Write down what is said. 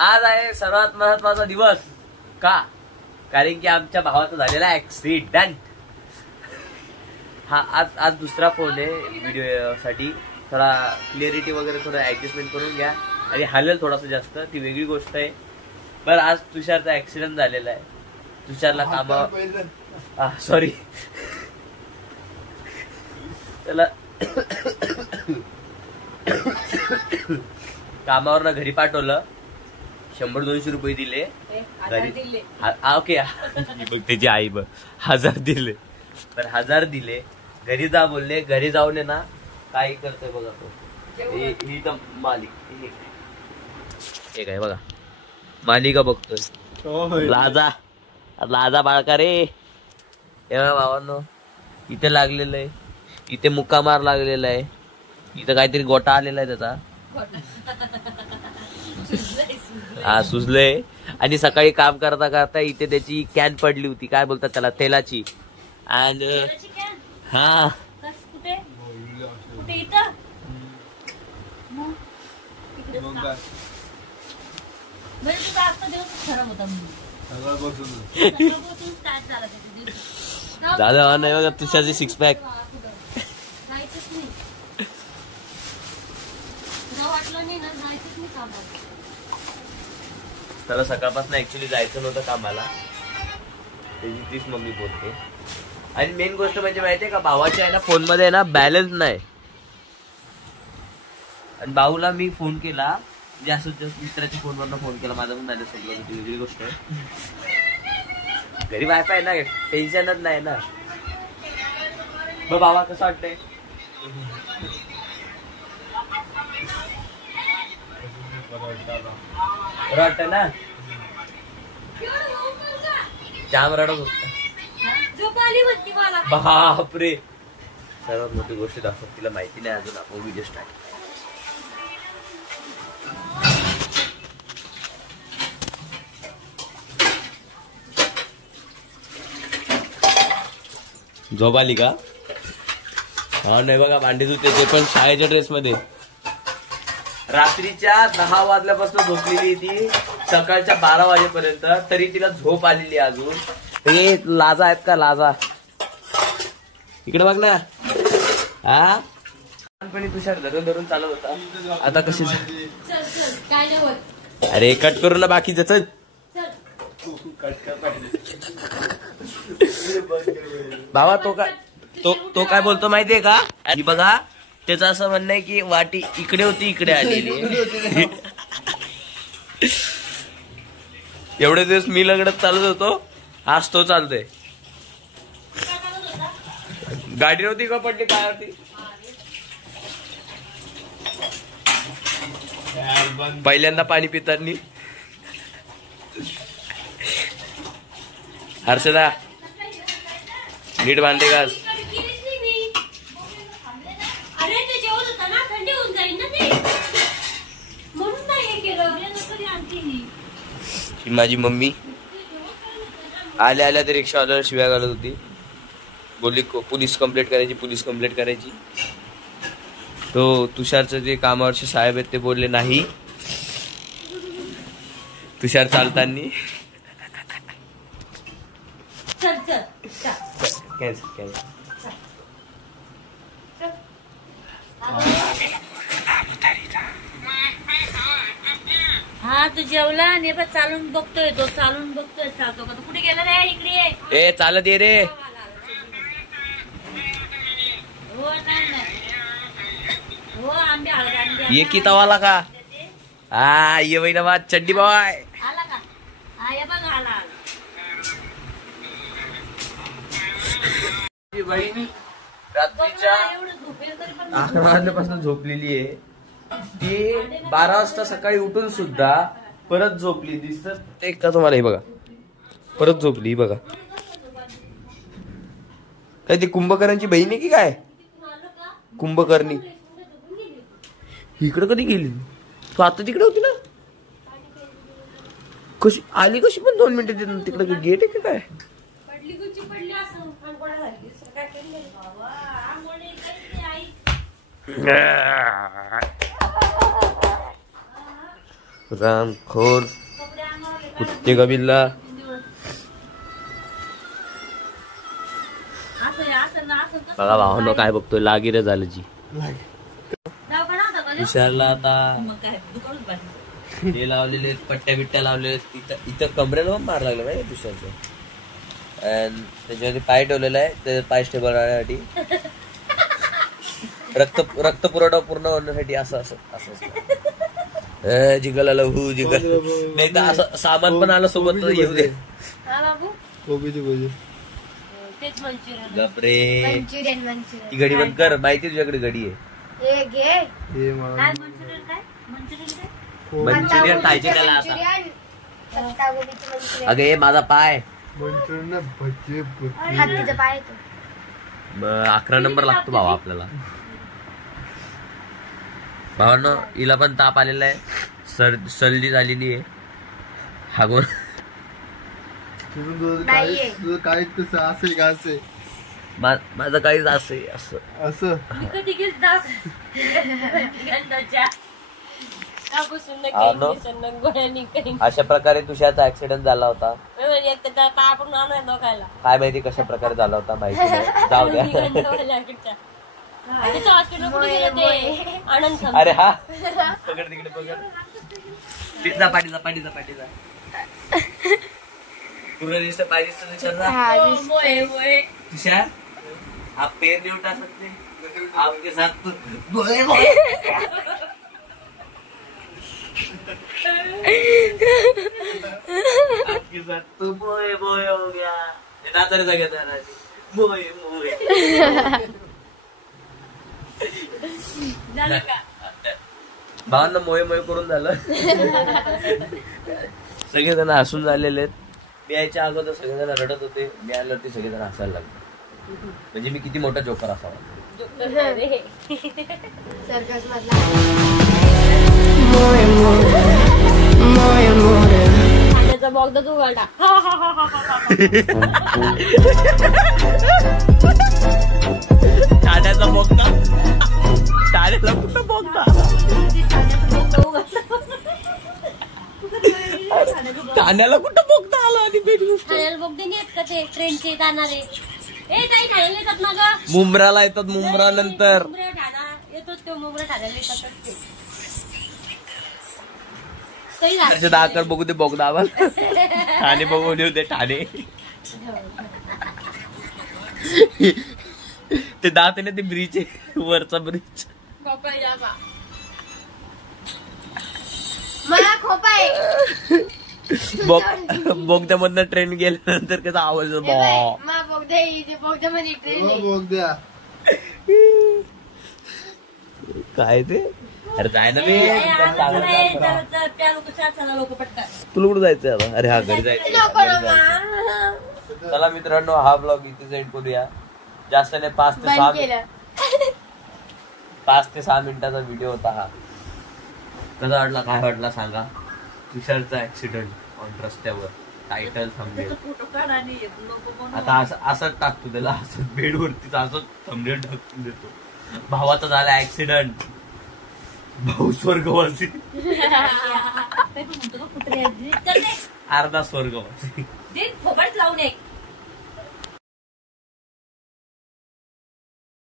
आज आहे सर्वात महत्वाचा दिवस का, कारण की आमच्या भावाचा झालेला ऍक्सिडेंट. हा आज दुसरा फोन आहे व्हिडिओ साठी. थोडा क्लिअरिटी वगैरे थोडं ऍडजस्टमेंट करून घ्या आणि हलेल थोडासा जास्त, ती वेगळी गोष्ट आहे. बरं आज तुषारचा ऍक्सिडेंट झालेला आहे. तुषारला कामा सॉरी त्याला कामावरनं घरी पाठवलं. 100-200 रुपये दिले घरी. ओके बघ त्याची आई बघ 1000 दिले. तर 1000 दिले. घरी जा बोलले. घरी जाऊन आहे ना काही करतोय बघा तो. ही तर मालिक हे काय बघा मालिका बघतोय. लाजा बाळका रे. हे भावांनो इथे लागलेलं आहे. इथे मुक्कामार लागलेला आहे. इथं काहीतरी गोटा आलेला आहे त्याचा. हा सुजलंय. आणि सकाळी काम करता करता इथे त्याची कॅन पडली होती. काय बोलतात त्याला, तेलाची. आणि हा दादा नाही बघा तुझ्याची 6 पॅक. त्याला सकाळपासून ऍक्च्युली जायचं नव्हतं कामाला. त्याची तीच मम्मी बोलते. आणि मेन गोष्ट म्हणजे माहितीये का, भावाच्या आहे ना फोन मध्ये आहे ना बॅलन्स नाही. आणि भाऊला मी फोन केला, जास्त मित्राच्या फोनवरनं फोन केला. माझा पण बॅलन्स संपला होती. वेगळी गोष्ट आहे. घरी वायफाय ना, टेन्शनच नाही ना. मग भावा कसं वाटतंय? वाटत ना जाम रडत होत. बापरे सर्वात मोठी गोष्ट दाखव. तिला माहिती नाही अजून आपण व्हिडिओ स्टार्ट. झोप आली का? हा नाही बघा भांडी धुते ते पण शाळेच्या ड्रेस मध्ये. रात्रीच्या 10 वाजल्यापासून झोपलेली ती सकाळच्या 12 वाजेपर्यंत. तरी तिला झोप आलेली अजून. हे लाजा आहेत का लाजा? इकडे बघ ना. हा लहानपणी तुषार धरून धरून चालत होता. आता कशी अरे कट करू ना बाकीच. भावा तो काय बोलतो माहितीये का? आणि बघा त्याचं असं म्हणणं आहे की वाटी इकडे होती इकडे आलेली. एवढे दिवस मी लगडत चालत होतो, आज तो चालतोय. गाडी नव्हती का पडली काय होती? पहिल्यांदा पाणी पितानी. हर्षदा नीट बांधते का? माझी मम्मी आल्या आल्या ते रिक्षावाल्याला शिव्या घालत होती. बोलली पोलीस कंप्लेंट करायची. तो तुषारचं जे कामावरचे साहेब आहेत ते बोलले नाही. तुषार चालतानी हा तू जेवला आणि चालून बघतोय. तो चालून बघतोय चालतो का? कुठे गेला रे? इकडे ए चालत ये रे. हो आंबे ये की तवाला का? हा ये वही बात चड्डी बॉय आला का? हा ये बघ आला. रात्रीच्या 11 वाजल्यापासून झोपलेली आहे ती. 12 वाजता सकाळी उठून सुद्धा परत झोपली. दिसत एक का तुम्हाला? हे बघा परत झोपली. बघा काय ती कुंभकर्णाची बहीण आहे की काय? कुंभकर्णी इकडे कधी गेली? तू आता तिकडे होती ना? कशी आली कशी पण 2 मिनिटं तिकडे गेट आहे का काय? रामखोर कुत्ते का बिल्ला. बघा भावांनो काय बघतोय लागिरे झालं जी. विचारला आता ते लावलेले पट्ट्या बिट्ट्या लावलेले इथं कमरेला मार लागलं माहिती दुसऱ्याचं. अँड त्याच्यामध्ये पाय ठेवलेला आहे ते पाय स्टेबल राहण्यासाठी. रक्त पुरवठा पूर्ण होण्यासाठी असं असं असं जिगल आलं हु जिगल. नाही तर असं सामान पण आलं सोबत येऊ दे. गपरे ती घडी बंद कर. माहिती तुझ्याकडे घडी आहे. मंचुरियन खायचे त्याला आता. अगे हे माझा पाय 11 नंबर लागतो भावा आपल्याला. भावांनो हिला पण ताप आलेला आहे. सर्दी झालेली आहे. हागून माझं काहीच असं असं अशा प्रकारे तुझ्याचा ऍक्सिडेंट झाला होता. काय माहिती कशा प्रकारे झाला होता माहिती नाही. जाऊ द्या. अरे हा पकड तिकडे पकड. पिझ्झा पाठीचा पूरा रिश्ता पाहिजे तुषार. आप पैर नहीं उठा सकते आपके साथ तो आपके साथ तो मोए मोए हो गया. तरी जागेत मोए मोए भावांना मोए मोए करून झालं. सगळेजण हसून झालेले आहेत. मी यायच्या अगोदर सगळेजण रडत होते. मी आल्यावरती सगळेजण हसायला लागले. म्हणजे मी किती मोठा जोकर असावा. बोगदा तू गाडा टाण्याचा बोगदा. टाण्याला कुठं बोगदा. ठाण्याला कुठं बोगदा आला. आणि ठाण्याला बोगदे नाही आहेत का ते ट्रेनचे जाणारे. ठाण्याला येतात ना ग. मुंब्राला येतात. मुंब्रा नंतर ठाणा येतोच तो. मुंब्रा ठाण्याला येतात ते. त्याचे दाखल बघू दे बोगदा आवाज. ठाणे बघून येऊ दे ठाणे. ते दात आहे ना ते ब्रिज आहे वरचा ब्रिज. मला खोपा आहे. बोगद्यामधनं ट्रेन गेल्यानंतर कसा आवाज काय ते. अरे जाय ना तुला कुठं जायचंय आता. अरे हा घरी जायचं. चला मित्रांनो हा ब्लॉग इथे सेंड करूया. जास्त नाही 5 ते 6 मिनिटाचा व्हिडिओ होता हा. कसा वाटला काय वाटला सांगा. तुषारचा ऍक्सिडेंट ऑन रस्त्यावर. टायटल थंबनेल आता असंच टाकतो त्याला. असं बेडवरतीच असं थंबनेल टाकून देतो. भावाचा झाला ऍक्सिडेंट. भाऊ स्वर्गवासी. अर्धा स्वर्गवासी. लावून